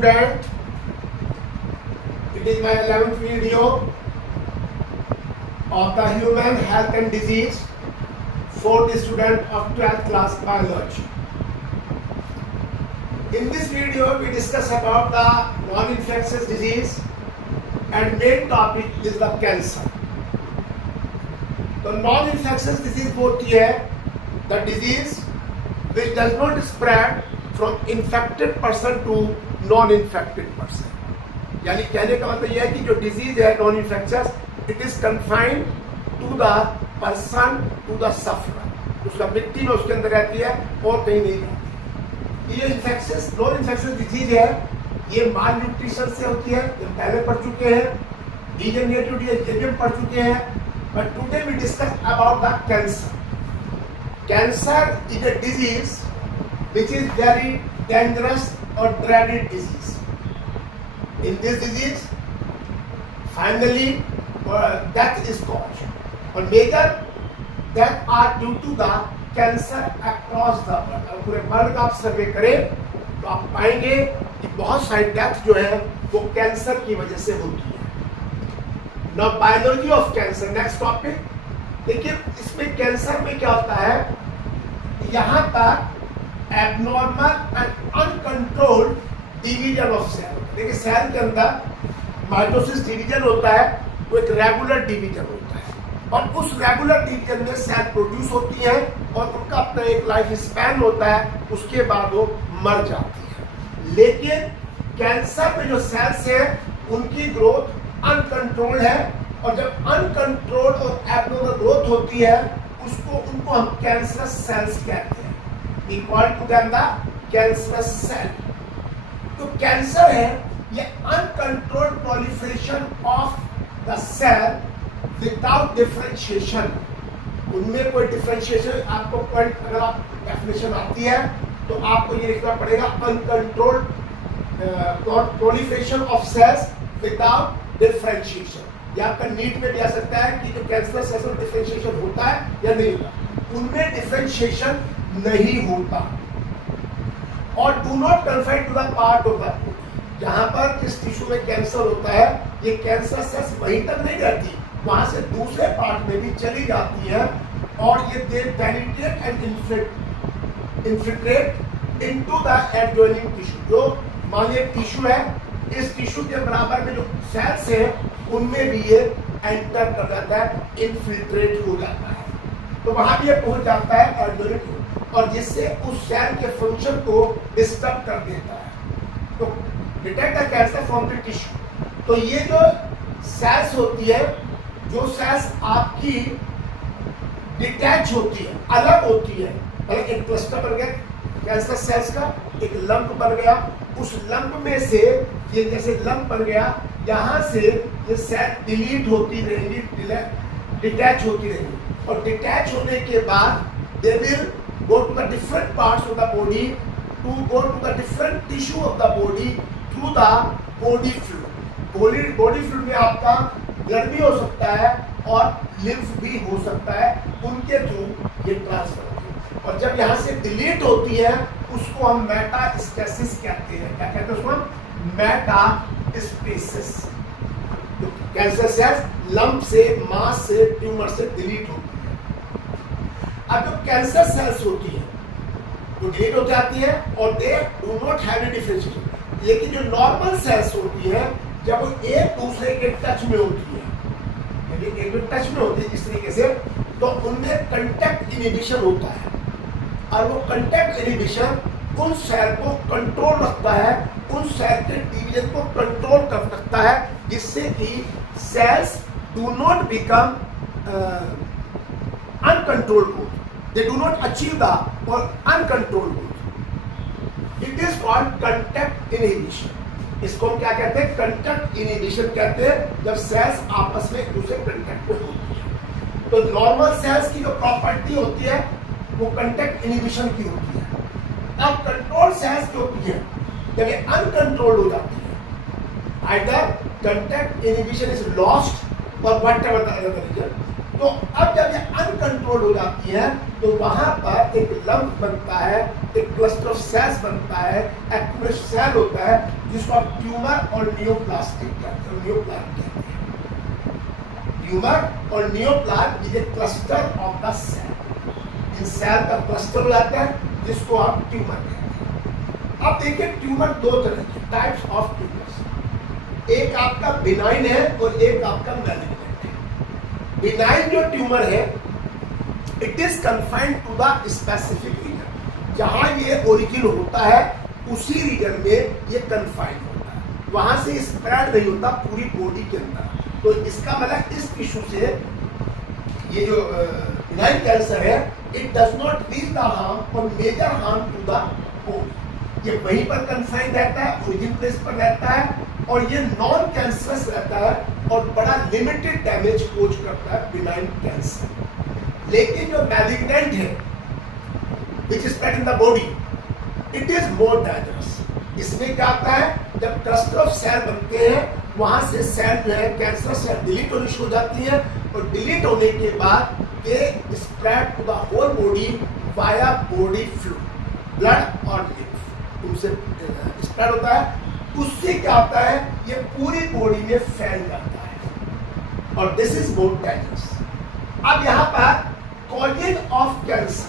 student, it is my 11th video of the human health and disease for the student of 12th class biology. In this video we discuss about the non-infectious disease and main topic is the cancer. तो non-infectious disease होती है the disease which does not spread from infected person to non-infected person. यानी कहने का मतलब यह है कि जो डिजीज है non infectious it is confined to the person to the sufferer, उसका विक्टिम उसके अंदर रहती है और कहीं नहीं रहती। ये इन्फेक्शियस नॉन इन्फेक्शियस डिजीज है, ये माल न्यूट्रिशन से होती है, हम पहले पढ़ चुके हैं, डीजेनरेटिव डिजीज हम पढ़ चुके हैं, but today we discuss about the cancer. Cancer is a disease which is very dangerous or dreaded disease. In this disease, finally, death is caused. और major death are due to the cancer across the world. अगर पूरे world का आप सर्वे करें तो आप पाएंगे कि बहुत सारी डेथ जो है वो कैंसर की वजह से होती है. Now biology of cancer, next topic. देखिए इसमें कैंसर में क्या होता है, यहाँ तक abnormal and uncontrolled division of cell. देखिए सेल के अंदर माइटोसिस डिवीजन होता है, वो एक रेगुलर डिवीजन होता है और उस रेगुलर डिवीजन में सेल प्रोड्यूस होती हैं और उनका अपना एक लाइफ स्पैन होता है, उसके बाद वो मर जाती है. लेकिन कैंसर में जो सेल्स है उनकी ग्रोथ अनकंट्रोल्ड है और जब अनकंट्रोल्ड और एबनॉर्मल ग्रोथ होती है उनको हम कैंसरस सेल्स कहते हैं. Equal to the cancerous cell. तो कैंसर है ये uncontrolled proliferation of the cell without differentiation. उनमें कोई डिफरेंशिएशन आपको अगर आप डेफिनेशन आती है तो आपको ये लिखना पड़ेगा uncontrolled proliferation of cells without differentiation. या आपका नीट में भी आ सकता है कि जो कैंसर सेल्स में डिफरेंशिएशन होता है या नहीं होता, उनमें डिफरेंशिएशन नहीं होता और do not confine to the part of the body. जहां पर जिस टिश्यू में कैंसर होता है ये कैंसर सेल्स वहीं तक नहीं रहती, वहां से दूसरे पार्ट में भी चली जाती है और ये they penetrate and infiltrate into the adjoining tissue. जो मान लीजिए टिश्यू है, इस टिश्यू के बराबर में जो सेल्स है उनमें भी ये एंटर कर जाता है, इन्फिल्ट्रेट हो जाता है, तो वहां भी ये पहुंच जाता है एडजॉइनिंग और जिससे उस सेल के फंक्शन को डिस्टर्ब कर देता है. तो detect the cancer from the tissue. तो ये जो सेल्स होती है, जो सेल्स आपकी डिटैच होती है, अलग होती है, मतलब एक क्लस्टर बन गया कैंसर सेल्स का, एक लंप बन गया, उस लंप में से ये जैसे लंप बन गया, यहाँ से ये सेल डिलीट होती रहेंगी, डिटैच होती रहेंगी और डिटैच होने के बाद they will go to the different parts of the body to go to the different tissue of the body through the body fluid. Body fluid में आपका ब्लड भी हो सकता है और लिम्फ भी हो सकता है, उनके थ्रू ये ट्रांसफर होती है. और जब यहाँ से डिलीट होती है उसको हम मेटास्टेसिस कहते हैं. क्या कहते हैं उसको? मेटास्टेसिस. कैंसर सेल्स लंप से, मास से, ट्यूमर से डिलीट होती है. अब जो कैंसर सेल्स होती है वो डिलीट हो जाती है और they do not have any differentiation. लेकिन जो नॉर्मल सेल्स होती है जब वो एक दूसरे के टच में होती है, यदि एक टच में होती है इस तरीके से, तो उनमें कंटेक्ट इनहिबिशन होता है और वो कंटेक्ट इनहिबिशन उन सेल को कंट्रोल रखता है, उन सेल के डिवीजन को कंट्रोल कर सकता है, जिससे कि sales do not become uncontrolled growth. They do not achieve the or uncontrolled growth. It is called contact inhibition. इसको हम क्या कहते हैं? कंटेक्ट इनहिबिशन कहते हैं, जब सेल्स आपस में एक दूसरे कंटेक्ट में होती है. तो नॉर्मल सेल्स की जो प्रॉपर्टी होती है वो कंटेक्ट इनहिबिशन की होती है. अब कंट्रोल सेल्स की होती है जब ये अनकंट्रोल्ड हो जाती है, either contact inhibition is lost और व्हाटएवर द अदर रीजन, तो अब जब ये अनकंट्रोल हो जाती है तो वहां पर एक लंप बनता है, एक क्लस्टर ऑफ सेल्स बनता है, एक्यूमुलेट सेल होता है, जिसको आप ट्यूमर और नियोप्लास्टिक कहते हैं, नियोप्लास्ट कहते हैं। ट्यूमर और neoplast is a cluster of the cell. इन सेल का क्लस्टर हो जाता है जिसको आप ट्यूमर कहते हैं। अब देखिए ट्यूमर दो तरह के टाइप्स ऑफ ट्यूमर्स, एक आपका बिनाइन है और एक आपका मैलिग्नेंट। बिनाइन जो ट्यूमर है it is confined to the specific region, जहां ये ओरिजिन होता है उसी रीजन में ये कन्फाइंड होता है, वहां से स्प्रेड नहीं होता पूरी बॉडी के अंदर। तो इसका मतलब इस टिश्यू से ये जो बिनाइन कैंसर है it does not reach the harm और major harm to the body. ये वहीं पर कन्फाइंड रहता है, ओरिजिन प्लेस पर रहता है और ये नॉन कैंसरस रहता है और बड़ा लिमिटेड डैमेज कोज करता है बिनाइन कैंसर। लेकिन जो मैलिग्नेंट है which is spread in the body it is more dangerous. इसमें क्या आता है, जब क्लस्टर ऑफ सेल बनते हैं वहां से सेल जो है कैंसर सेल डिलीट होनी शुरू हो जाती है और डिलीट होने के बाद they spread to the whole body via body fluid, blood और लिम्फ उनसे स्प्रेड होता है। उससे क्या होता है, ये पूरी बॉडी में फैल जाता है और दिस इज मोर डेंजरस। अब यहाँ पर कॉजिंग ऑफ कैंसर,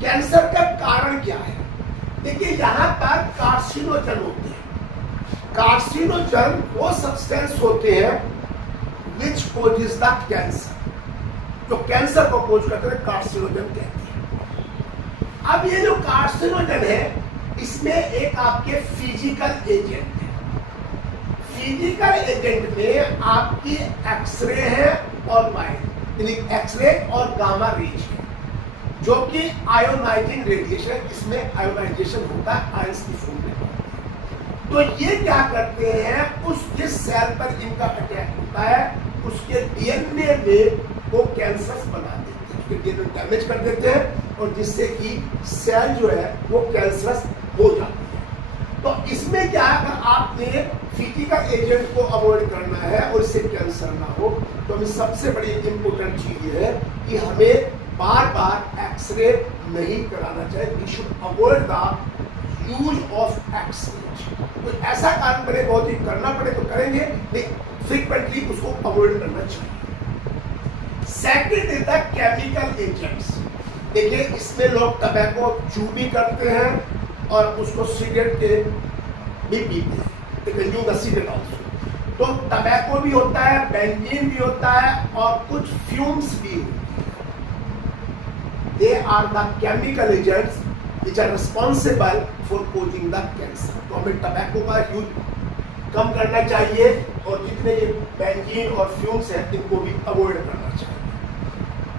कैंसर का कारण क्या है? देखिए यहाँ पर कार्सिनोजन होते हैं। कार्सिनोजन वो सब्सटेंस होते हैं विच कोजेस द कैंसर, जो कैंसर को कोज करते हैं कार्सिनोजन कहते हैं। अब ये जो कार्सिनोजन है इसमें एक आपके फिजिकल एजेंट है। फिजिकल एजेंट में आपकी एक्सरे है और वाई, एक्सरे और गामा रेज है जो कि आयोनाइजिंग रेडिएशन, इसमें आयोनाइजेशन होता है आयंस की फॉर्म में। तो ये क्या करते हैं, उस जिस सेल पर इनका अटैक होता है उसके डीएनए में वो कैंसर बना देते हैं, उसके डीएनए डैमेज कर देते हैं और जिससे कि सेल जो है वो कैंसरस हो जाती है। तो इसमें क्या है, अगर आपने फिजिकल एजेंट को अवॉइड करना है और इससे कैंसर ना हो तो हमें सबसे बड़ी इंपॉर्टेंट चीज ये है कि हमें बार बार एक्सरे नहीं कराना चाहिए। We should avoid the use of X ray. तो ऐसा काम बने बहुत ही करना पड़े तो करेंगे, लेकिन फ्रीक्वेंटली उसको अवॉइड करना चाहिए। Second is the chemical agents. देखिए इसमें लोग टबैको चू भी करते हैं और उसको सिगरेट के भी पीते हैं, सिगरेट ऑल्सो। तो टबैको भी होता है, बेंजीन भी होता है और कुछ फ्यूम्स भी होती है। They are the chemical agents which are responsible for causing the cancer. तो हमें टबैको का यूज कम करना चाहिए और जितने ये बेंजीन और फ्यूम्स हैं इनको भी अवॉइड करना चाहिए।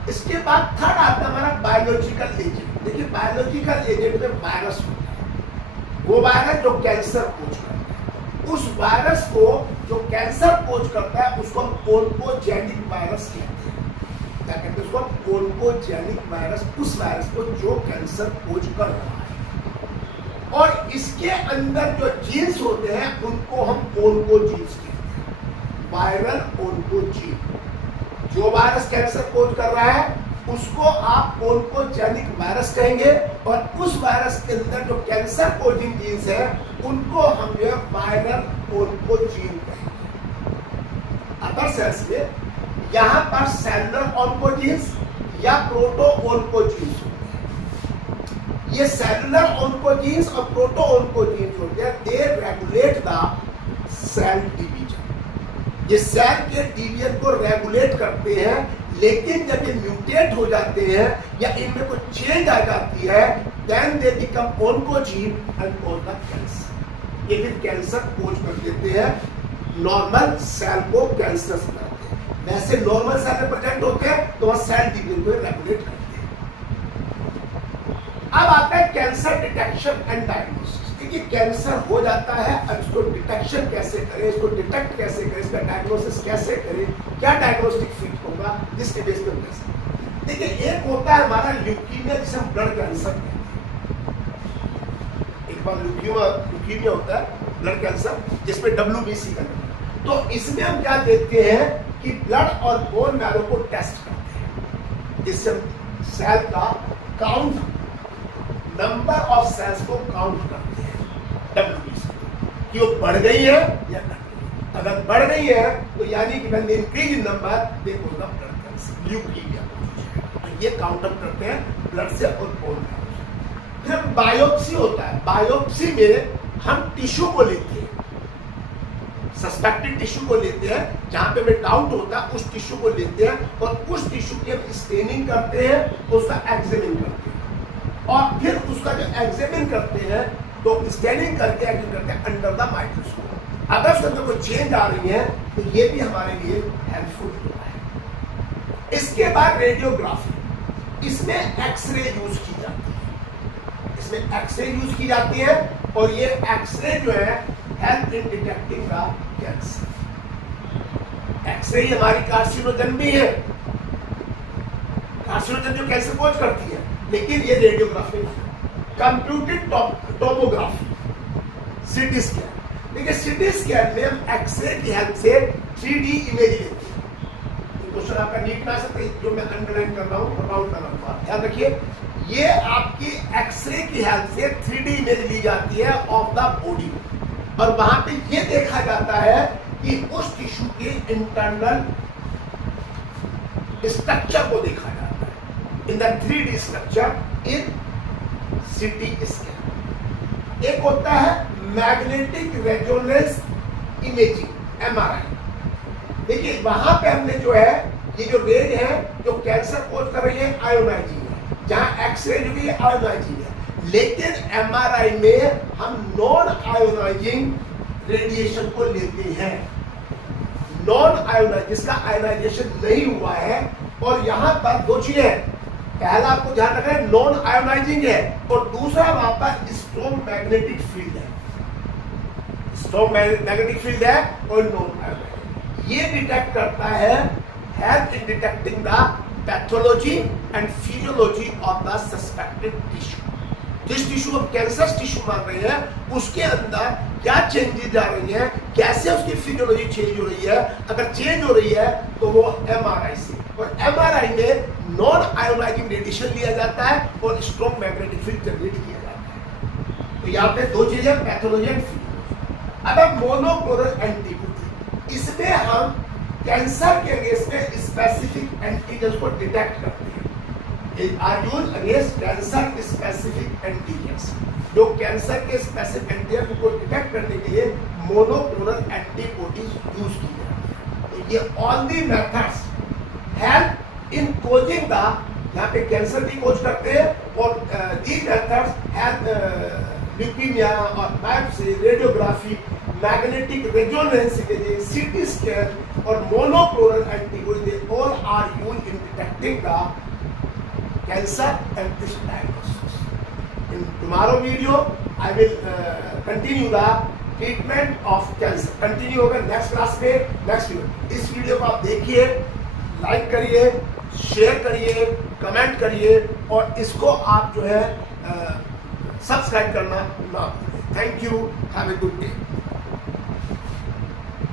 इसके बाद थर्ड आता है हमारा बायोलॉजिकल एजेंट। देखिए बायोलॉजिकल एजेंट में वायरस होता है, वो वायरस जो कैंसर कोज करता है। उस वायरस को जो कैंसर कोज करता है उसको हम ओन्कोजेनिक वायरस कहते हैं। क्या कहते हैं उसको? ओन्कोजेनिक वायरस, उस वायरस को जो कैंसर कोज कर रहा है। और इसके अंदर जो जीन्स होते हैं उनको हम ओन्कोजीन्स कहते हैं, वायरल ओन्कोजीन। जो वायरस कैंसर कोज कर रहा है उसको आप ओन्कोजेनिक वायरस कहेंगे और उस वायरस के अंदर जो कैंसर कोजिंग जीन्स है उनको हम जो है वायरल ओन्कोजीन कहेंगे। अदर सेल्स में यहाँ पर सेलुलर ओन्कोजीन्स या प्रोटो ओन्कोजीन्स होते हैं। ये सेलुलर ओन्कोजीन्स और प्रोटो ओन्कोजीन्स होते हैं, दे रेगुलेट द सेल डिवीजन। ये सेल के डिवीजन को रेगुलेट करते हैं, लेकिन जब ये म्यूटेट हो जाते हैं या इनमें कुछ चेंज आ जाती है then they become oncogene and cause the cancer. ये फिर कैंसर कोज कर देते हैं, नॉर्मल सेल को कैंसर से बनाते हैं। वैसे नॉर्मल सेल में प्रेजेंट होते हैं तो वह सेल डिवीजन को रेगुलेट करते हैं। अब आता है कैंसर डिटेक्शन एंड डायग्नोसिस। देखिए कैंसर हो जाता है, अब इसको डिटेक्शन कैसे करें, इसको डिटेक्ट कैसे करें, इसका डायग्नोसिस कैसे करें, क्या डायग्नोस्टिक फिट होगा, जिसके बेस पर कैसे। देखिए एक होता है हमारा ल्यूकीमिया जिसे हम ब्लड कैंसर कहते हैं। एक बार ल्यूकीमिया होता है ब्लड कैंसर जिसमें WBC का। तो इसमें हम क्या देखते हैं कि ब्लड और बोन मैरो को टेस्ट करते हैं। जिससे हम सेल का काउंट, नंबर ऑफ सेल्स को काउंट करते हैं WBC, कि वो बढ़ गई है या घट गई। अगर बढ़ गई है तो यानी कि when increase in number they goes the blood cancer, leukaemia. तो ये काउंट अप करते हैं ब्लड से और बोन। फिर बायोप्सी होता है। बायोप्सी में हम टिश्यू को लेते हैं, सस्पेक्टेड टिश्यू को लेते हैं, जहां पे हमें डाउट होता है उस टिश्यू को लेते हैं और उस टिश्यू की हम स्टेनिंग करते हैं, उसका एग्जामिन करते हैं और फिर उसका जो एग्जामिन करते हैं तो स्टेनिंग करके एग्जामिन करते हैं अंडर द माइक्रोस्कोप। अगर उसके अंदर कोई चेंज आ रही है तो ये भी हमारे लिए हेल्पफुल होता है। इसके बाद रेडियोग्राफी, इसमें एक्सरे यूज की जाती है, इसमें एक्सरे यूज की जाती है और ये एक्सरे जो है help in detecting the cancer. X-ray ही हमारी कार्सिनोजन भी है, कार्सिनोजन जो कैंसर कोज करती है, लेकिन ये radiography computed tomography, CT scan. देखिए सीटी स्कैन में हम एक्सरे की हेल्प से 3D इमेज लेते हैं। क्वेश्चन आपका नीट में आ सकता है, जो मैं अंडरलाइन कर रहा हूँ राउंड कर रहा हूँ, ध्यान रखिए। ये आपकी एक्सरे की हेल्प से 3D इमेज ली जाती है ऑफ द बॉडी और वहां पे ये देखा जाता है कि उस टिश्यू के इंटरनल स्ट्रक्चर को देखा जाता है in the 3D structure in CT scan. एक होता है मैग्नेटिक रेजोनेंस इमेजिंग, MRI। देखिए वहां पे हमने जो है ये जो रेज है जो कैंसर कोज कर रही है आयोनाइजिंग है, जहां एक्सरे जो भी आयोनाइजिंग है, लेकिन MRI में हम नॉन आयोनाइजिंग रेडिएशन को लेते हैं, नॉन आयोनाइज जिसका आयोनाइजेशन नहीं हुआ है। और यहां पर दो चीजें, पहला आपको ध्यान रखना है नॉन आयोनाइजिंग है और दूसरा वहां पर स्ट्रॉन्ग मैग्नेटिक फील्ड है, स्ट्रॉन्ग मैग्नेटिक फील्ड है और नॉन आयोनाइजिंग। ये डिटेक्ट करता है, help in detecting the pathology and physiology of the suspected tissue. जिस टिश्यू को कैंसर टिश्यू मान रहे हैं उसके अंदर क्या चेंजेस आ रही है, कैसे उसकी फिजियोलॉजी चेंज हो रही है। अगर चेंज हो रही है तो वो MRI से, और MRI में नॉन आयोनाइजिंग रेडिएशन लिया जाता है और स्ट्रॉन्ग मैग्नेटिक फील्ड जनरेट किया जाता है। तो यहाँ पे दो चीजें, पैथोलॉजी एंड फिजियोलॉजी। अब मोनोक्लोनल एंटीबॉडी, इसमें हम कैंसर के अगेंस्ट में स्पेसिफिक एंटीजन को डिटेक्ट करते हैं। Are used against cancer specific antigens. जो कैंसर के स्पेसिफिक एंटीजन को डिटेक्ट करने के लिए मोनोक्लोनल एंटीबॉडीज यूज की जाती है। तो ये all the methods help in causing the, यहाँ पे कैंसर भी खोज करते हैं और दी मेथड्स हेल्प ल्यूकीमिया और biopsy, radiography, magnetic resonance imaging, CT scan और monoclonal antibody, they all are used in detecting the cancer and this diagnosis. In tomorrow video, I will continue the treatment of cancer. Continue होगा next class में, next video. इस video को आप देखिए, like करिए, share करिए, comment करिए और इसको आप जो है सब्सक्राइब करना ना भूलें। Thank you, have a good day.